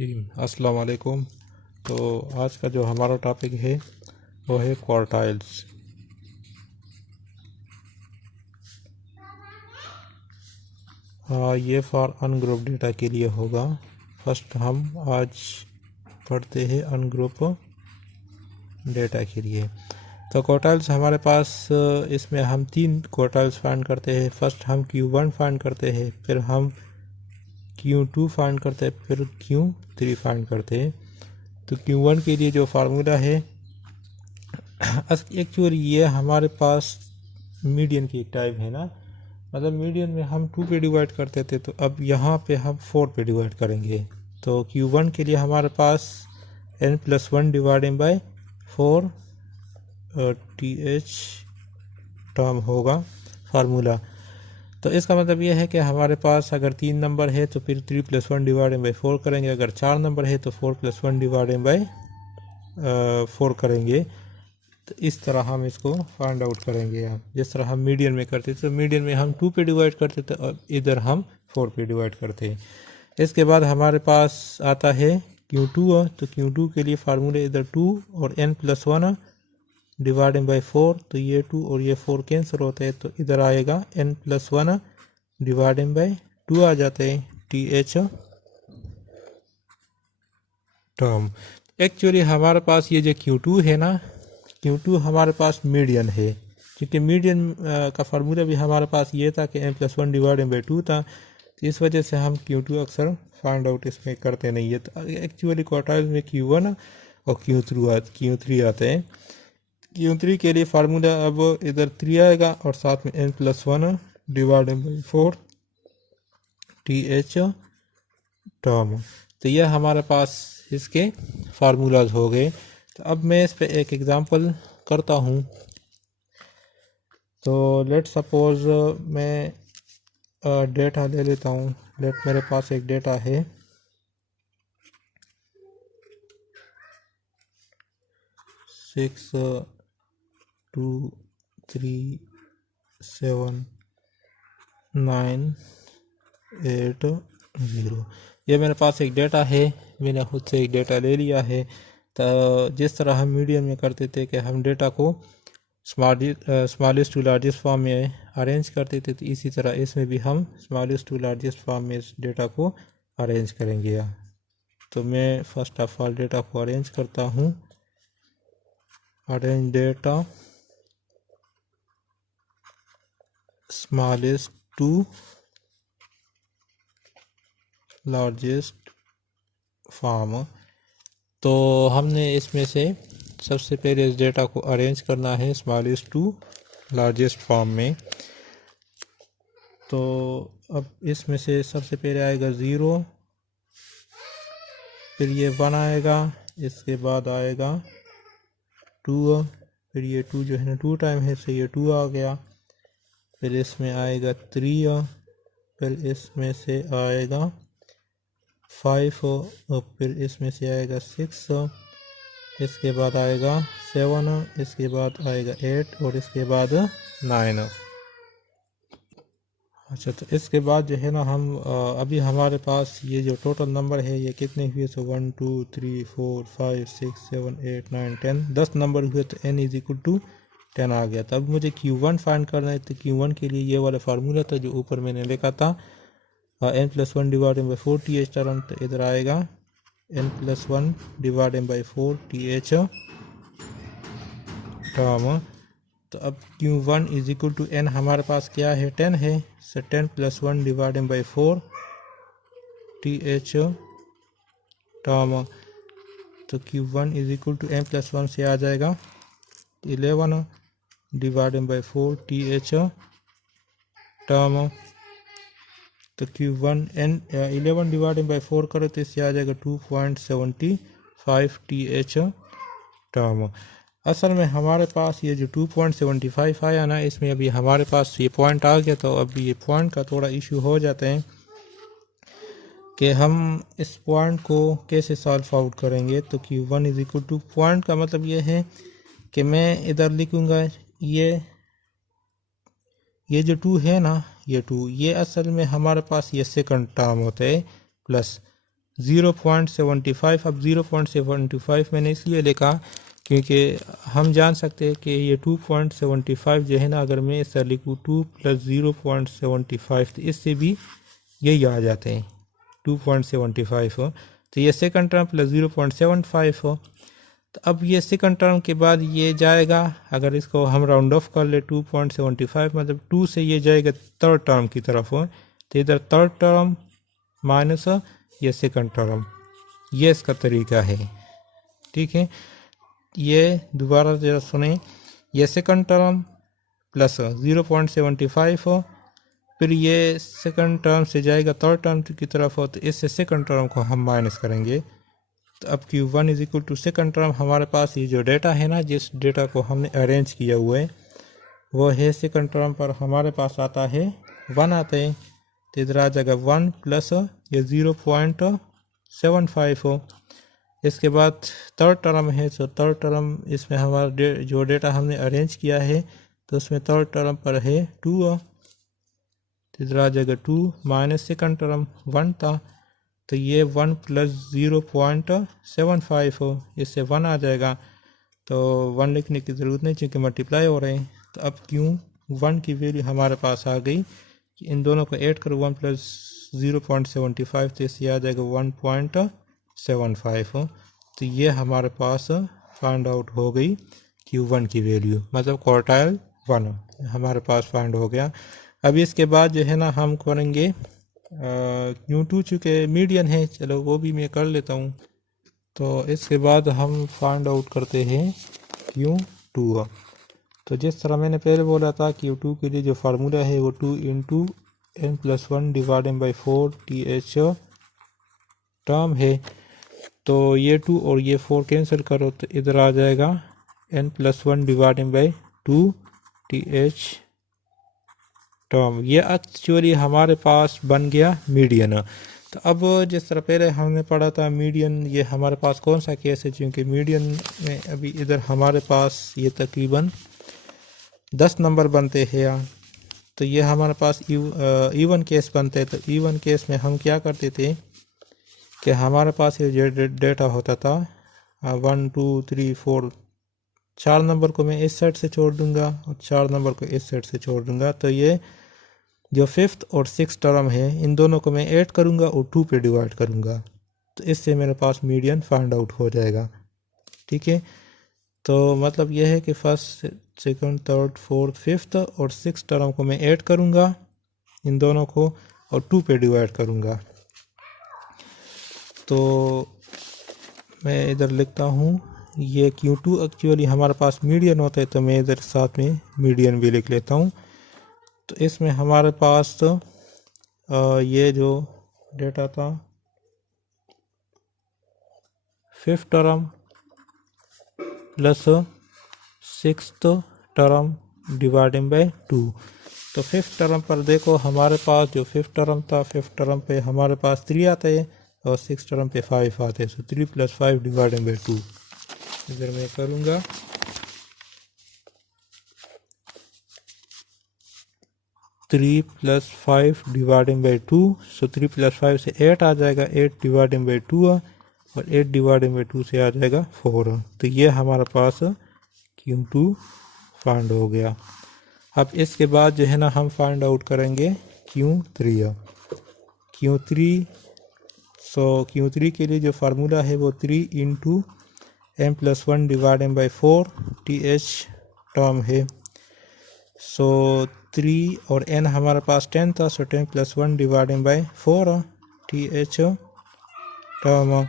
जी अस्सलाम वालेकुम। तो आज का जो हमारा टॉपिक है वो है क्वार्टाइल्स। ये फॉर अनग्रुप डेटा के लिए होगा। फर्स्ट हम आज पढ़ते हैं अनग्रुप डेटा के लिए। तो क्वार्टाइल्स हमारे पास इसमें हम 3 क्वार्टाइल्स फाइंड करते हैं। फर्स्ट हम Q1 फाइंड करते हैं, फिर हम Q2 फाइंड करते हैं, फिर Q3 फाइंड करते हैं। तो Q1 के लिए जो फार्मूला है एक्चुअली ये हमारे पास मीडियन की एक टाइप है ना, मतलब मीडियन में हम 2 पे डिवाइड करते थे, तो अब यहाँ पे हम 4 पे डिवाइड करेंगे। तो Q1 के लिए हमारे पास n+1 divided by 4 TH term होगा फार्मूला। तो इसका मतलब ये है कि हमारे पास अगर 3 नंबर है तो फिर 3+1 डिवाइडेड बाई 4 करेंगे, अगर 4 नंबर है तो 4+1 डिवाइडेड बाई 4 करेंगे। तो इस तरह हम इसको फाइंड आउट करेंगे। हम जिस तरह हम मीडियन में करते थे, तो मीडियन में हम 2 पे डिवाइड करते थे और इधर हम 4 पे डिवाइड करते हैं। इसके बाद हमारे पास आता है Q2। तो Q2 के लिए फार्मूले इधर 2 और n+1 डिवाइडेड बाई 4, तो ये 2 और ये 4 कैंसिल होते हैं, तो इधर आएगा n+1 डिवाइडेड बाई 2 आ जाते हैं TH टर्म। एक्चुअली हमारे पास ये जो Q2 है ना, Q2 हमारे पास मीडियन है, क्योंकि मीडियन का फार्मूला भी हमारे पास ये था कि n+1 डिवाइडेड बाई 2 था। तो इस वजह से हम Q2 अक्सर फाइंड आउट इसमें करते नहीं है। तो एक्चुअली क्वार्टाइल में Q1 और Q3 आते हैं। Q3 के लिए फार्मूला अब इधर 3 आएगा और साथ में n+1 divided by 4 TH term. तो यह हमारे पास इसके फार्मूलाज हो गए। तो अब मैं इस पे एक एग्जांपल करता हूँ। तो लेट सपोज मैं डेटा ले लेता हूँ। लेट मेरे पास एक डेटा है 6 2 3 7 9 8 0। ये मेरे पास एक डेटा है, मैंने खुद से एक डेटा ले लिया है। तो जिस तरह हम मीडियम में करते थे कि हम डेटा को स्मॉलेस्ट टू लार्जेस्ट फॉर्म में अरेंज करते थे, तो इसी तरह इसमें भी हम स्मॉलेस्ट टू लार्जेस्ट फॉर्म में इस डेटा को अरेंज करेंगे। तो मैं फर्स्ट ऑफ ऑल डेटा को अरेंज करता हूँ। Arrange data smallest to largest form. तो हमने इसमें से सबसे पहले इस डेटा को अरेंज करना है स्मॉलेस्ट टू लार्जेस्ट फॉर्म में। तो अब इसमें से सबसे पहले आएगा 0, फिर ये 1 आएगा, इसके बाद आएगा 2, फिर ये 2 जो है ना 2 टाइम है, तो ये 2 आ गया। फिर इसमें आएगा 3, फिर इसमें से आएगा 5, और फिर इसमें से आएगा 6, इसके बाद आएगा 7, इसके बाद आएगा 8 और इसके बाद 9। अच्छा, तो इसके बाद जो है ना हम अभी हमारे पास ये जो टोटल नंबर है ये कितने हुए, तो 1 2 3 4 5 6 7 8 9 10 10 नंबर हुए। तो n = 10 आ गया। तब मुझे Q1 फाइंड करना है। तो Q1 के लिए ये वाला फार्मूला था जो ऊपर मैंने लिखा था, n+1 divided by 4 TH term. तो इधर आएगा n+1 divided by 4 TH term. तो अब Q1 = n हमारे पास क्या है, 10 है। सो 10+1 डिवाइडेड बाई 4 TH टर्म। तो Q1 = n+1 से आ जाएगा 11 डिवाइडेड बाई 4 TH टर्म। तो Q1 11 डिवाइडेड बाई 4 करो तो इससे आ जाएगा 2.75 TH टर्म। असल में हमारे पास ये जो 2.75 आया ना, इसमें अभी हमारे पास ये पॉइंट आ गया। तो अभी ये पॉइंट का थोड़ा इशू हो जाता है कि हम इस पॉइंट को कैसे सॉल्व आउट करेंगे। तो Q1 = पॉइंट का मतलब ये है कि मैं इधर लिखूँगा ये जो 2 है ना, ये 2 ये असल में हमारे पास ये सेकंड टर्म होता है प्लस 0.75। अब 0.75 मैंने इसलिए लिखा क्योंकि हम जान सकते हैं कि ये 2.75 जो है ना, अगर मैं इससे लिखूँ 2 + 0.75 तो इससे भी यही आ जाते हैं 2.75 हो। तो ये सेकंड टर्म प्लस 0.75 हो। तो अब ये सेकंड टर्म के बाद ये जाएगा, अगर इसको हम राउंड ऑफ कर ले 2.75 मतलब 2 से ये जाएगा थर्ड टर्म की तरफ हो। तो इधर थर्ड टर्म माइनस ये सेकंड टर्म, ये इसका तरीका है। ठीक है, ये दोबारा जरा सुने, ये सेकंड टर्म प्लस 0.75 हो, फिर ये सेकंड टर्म से जाएगा थर्ड टर्म की तरफ हो, तो इससे सेकंड टर्म को हम माइनस करेंगे। तो अब Q1 is equal to second term, हमारे पास ये जो डेटा है ना, जिस डेटा को हमने अरेंज किया हुआ है वो है सेकंड टर्म पर हमारे पास आता है 1 आता है। तो इधर आ जाएगा 1 प्लस ये 0.75 हो। इसके बाद थर्ड टर्म है, तो थर्ड टर्म इसमें हमारा जो डेटा हमने अरेंज किया है तो उसमें थर्ड टर्म पर है 2। इधर आ जाएगा 2 माइनस सेकंड टर्म 1 था, तो ये 1 प्लस 0.75 हो, इससे 1 आ जाएगा। तो 1 लिखने की ज़रूरत नहीं क्योंकि मल्टीप्लाई हो रहे हैं। तो अब Q1 की वैल्यू हमारे पास आ गई कि इन दोनों को ऐड करो 1 प्लस 0.75, तो इससे आ जाएगा 1.75 हो। तो ये हमारे पास फाइंड आउट हो गई Q1 की वैल्यू, मतलब क्वार्टाइल 1 हमारे पास फाइंड हो गया। अब इसके बाद जो है ना हम करेंगे Q2, चूँकि मीडियन है, चलो वो भी मैं कर लेता हूँ। तो इसके बाद हम फाइंड आउट करते हैं Q2। तो जिस तरह मैंने पहले बोला था Q2 के लिए जो फार्मूला है वो 2 × n+1 divided by 4 TH term है। तो ये 2 और ये 4 कैंसिल करो तो इधर आ जाएगा n+1 divided by 2 TH term. ये एक्चुअली हमारे पास बन गया मीडियन। तो अब जिस तरह पहले हमने पढ़ा था मीडियन, ये हमारे पास कौन सा केस है, क्योंकि मीडियन में अभी इधर हमारे पास ये तकरीबन 10 नंबर बनते हैं। तो ये हमारे पास इवन केस बनते हैं। तो इवन केस में हम क्या करते थे कि हमारे पास ये डेटा होता था 1 2 3 4, 4 नंबर को मैं इस साइड से छोड़ दूंगा और 4 नंबर को इस साइड से छोड़ दूंगा। तो ये जो 5th और 6th टर्म है इन दोनों को मैं ऐड करूंगा और 2 पे डिवाइड करूंगा, तो इससे मेरे पास मीडियन फाइंड आउट हो जाएगा। ठीक है, तो मतलब यह है कि first second third fourth 5th और 6th टर्म को मैं ऐड करूंगा इन दोनों को और 2 पे डिवाइड करूंगा। तो मैं इधर लिखता हूँ ये Q2 एक्चुअली हमारे पास मीडियन होता है, तो मैं इधर साथ में मीडियन भी लिख लेता हूँ। तो इसमें हमारे पास ये जो डेटा था 5th term plus 6th term dividing by 2। तो 5th टर्म पर देखो हमारे पास जो 5th टर्म था, 5th टर्म पे हमारे पास 3 आते हैं और 6th टर्म पे 5 आते हैं। तो 3 + 5 डिवाइडिंग बाय 2 इधर मैं करूँगा। 3 + 5 डिवाइडिंग बाई 2, सो 3 + 5 से 8 आ जाएगा, 8 डिवाइडिंग बाई 2 और 8 डिवाइडिंग बाई 2 से आ जाएगा 4। तो ये हमारे पास Q2 फाइंड हो गया। अब इसके बाद जो है ना हम फाइंड आउट करेंगे Q3। Q3 के लिए जो फार्मूला है वो 3 × n+1 divided by 4 TH term है। सो 3 और n हमारे पास 10 था, सो 10 + 1 डिवाइडेड बाई 4 TH टर्म।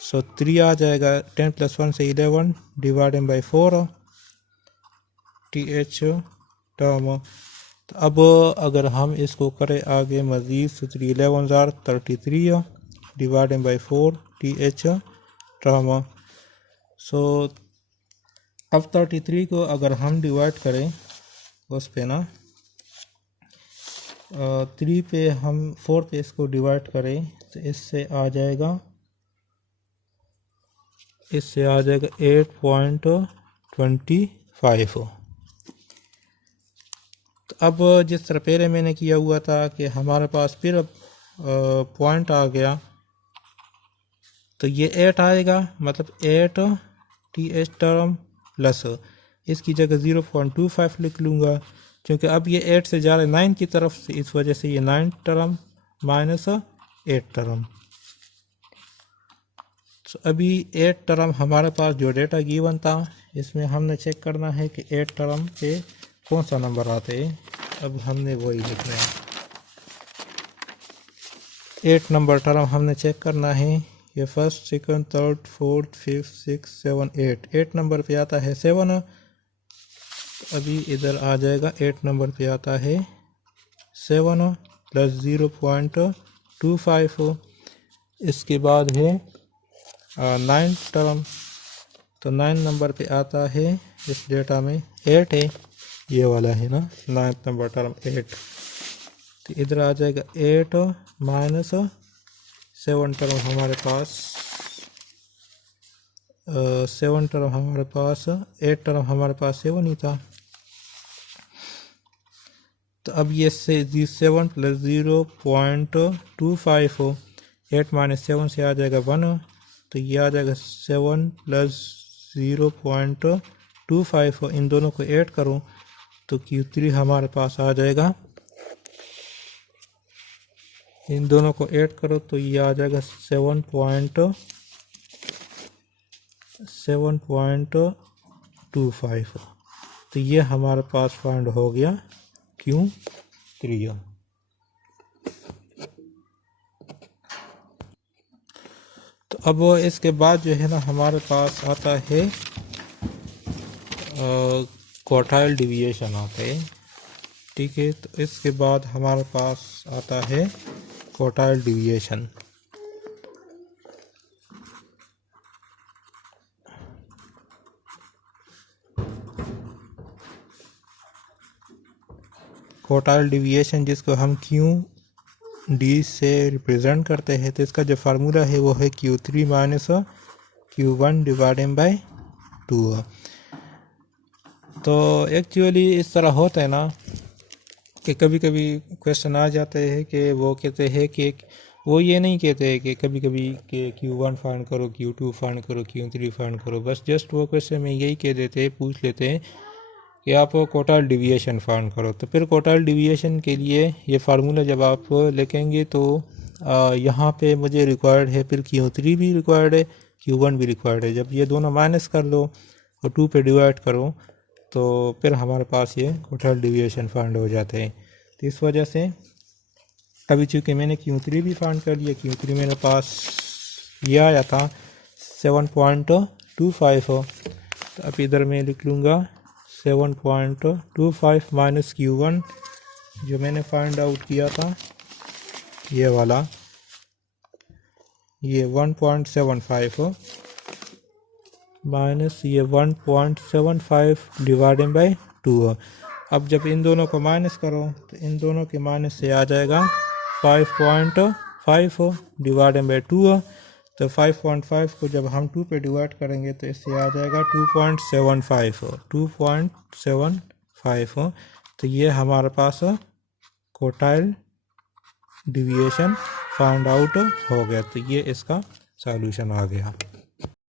सो 3 आ जाएगा, 10 + 1 से 11 डिवाइडेड बाई 4 TH टर्म। तो अब अगर हम इसको करें आगे मज़ीद, सो 3 11 33 डिवाइडेड बाई 4 TH टर्म। सो अब 33 को अगर हम डिवाइड करें उस पे ना 3 पे हम 4 पे इसको डिवाइड करें तो इससे आ जाएगा 8.25। तो अब जिस तरह पहले मैंने किया हुआ था कि हमारे पास फिर अब पॉइंट आ गया तो ये 8 आएगा, मतलब 8 TH टर्म प्लस इसकी जगह 0.25 लिख लूँगा, क्योंकि अब ये 8 से जा रहा है 9 की तरफ से, इस वजह से ये 9 टर्म माइनस 8 टर्म। तो अभी 8 टर्म हमारे पास जो डेटा गिवन था, इसमें हमने चेक करना है कि 8 टर्म पे कौन सा नंबर आते हैं। अब हमने वही लिखना है, 8 नंबर टर्म हमने चेक करना है। ये first, second, third, fourth, fifth, six, 7, 8 number पे आता है 7। अभी इधर आ जाएगा 8 नंबर पे आता है 7 प्लस 0.25। इसके बाद है 9 टर्म, तो 9 नंबर पे आता है इस डेटा में 8 है, ये वाला है ना 9 नंबर टर्म 8। तो इधर आ जाएगा 8 माइनस 7 टर्म हमारे पास 7 टर्म हमारे पास 8 टर्म हमारे पास 7 ही था। तो अब ये से 7 प्लस 0.25 हो, 8 माइनस 7 से आ जाएगा 1, तो ये आ जाएगा 7 प्लस 0.25 हो। इन दोनों को ऐड करूँ तो Q3 हमारे पास आ जाएगा, इन दोनों को ऐड करो तो ये आ जाएगा 7.25। तो ये हमारे पास फाइंड हो गया Q3। तो अब इसके बाद जो है ना हमारे पास आता है क्वार्टाइल डिविएशन आता है, ठीक है। तो इसके बाद हमारे पास आता है क्वार्टाइल डिविएशन। क्वार्टाइल डिविएशन जिसको हम QD से रिप्रेजेंट करते हैं, तो इसका जो फार्मूला है वो है Q3 minus Q1 divided by 2। तो एक्चुअली इस तरह होता है ना कि कभी कभी क्वेश्चन आ जाते हैं कि वो कहते हैं कि वो ये नहीं कहते हैं कि कभी कभी कि Q1 फाइंड करो, Q2 फाइंड करो, Q3 फाइंड करो, बस जस्ट वो क्वेश्चन में यही कह देते हैं, पूछ लेते हैं कि आप क्वार्टाइल डिविएशन फाइंड करो। तो फिर क्वार्टाइल डिविएशन के लिए ये फार्मूला जब आप लिखेंगे तो यहाँ पे मुझे रिक्वायर्ड है, फिर Q3 भी रिक्वायर्ड है, Q1 भी रिक्वायर्ड है। जब ये दोनों माइनस कर लो और 2 पे डिवाइड करो तो फिर हमारे पास ये क्वार्टाइल डिविएशन फाइंड हो जाते हैं। तो इस वजह से अभी चूँकि मैंने Q3 भी फाइंड कर लिया, Q3 मेरे पास ये आया था 7.25 हो, तो अब इधर मैं लिख लूँगा 7.25 माइनस Q1 जो मैंने फाइंड आउट किया था, ये वाला, ये 1.75 हो, माइनस ये 1.75 डिवाइडेड बाय 2 हो। अब जब इन दोनों को माइनस करो तो इन दोनों के माइनस से आ जाएगा 5.5 हो डिवाइडेड बाय 2 हो। तो 5.5 को जब हम 2 पे डिवाइड करेंगे तो इससे आ जाएगा 2.75 हो, 2.75 हो। तो ये हमारे पास क्वार्टाइल डिविएशन फाइंड आउट हो गया। तो ये इसका सॉल्यूशन आ गया।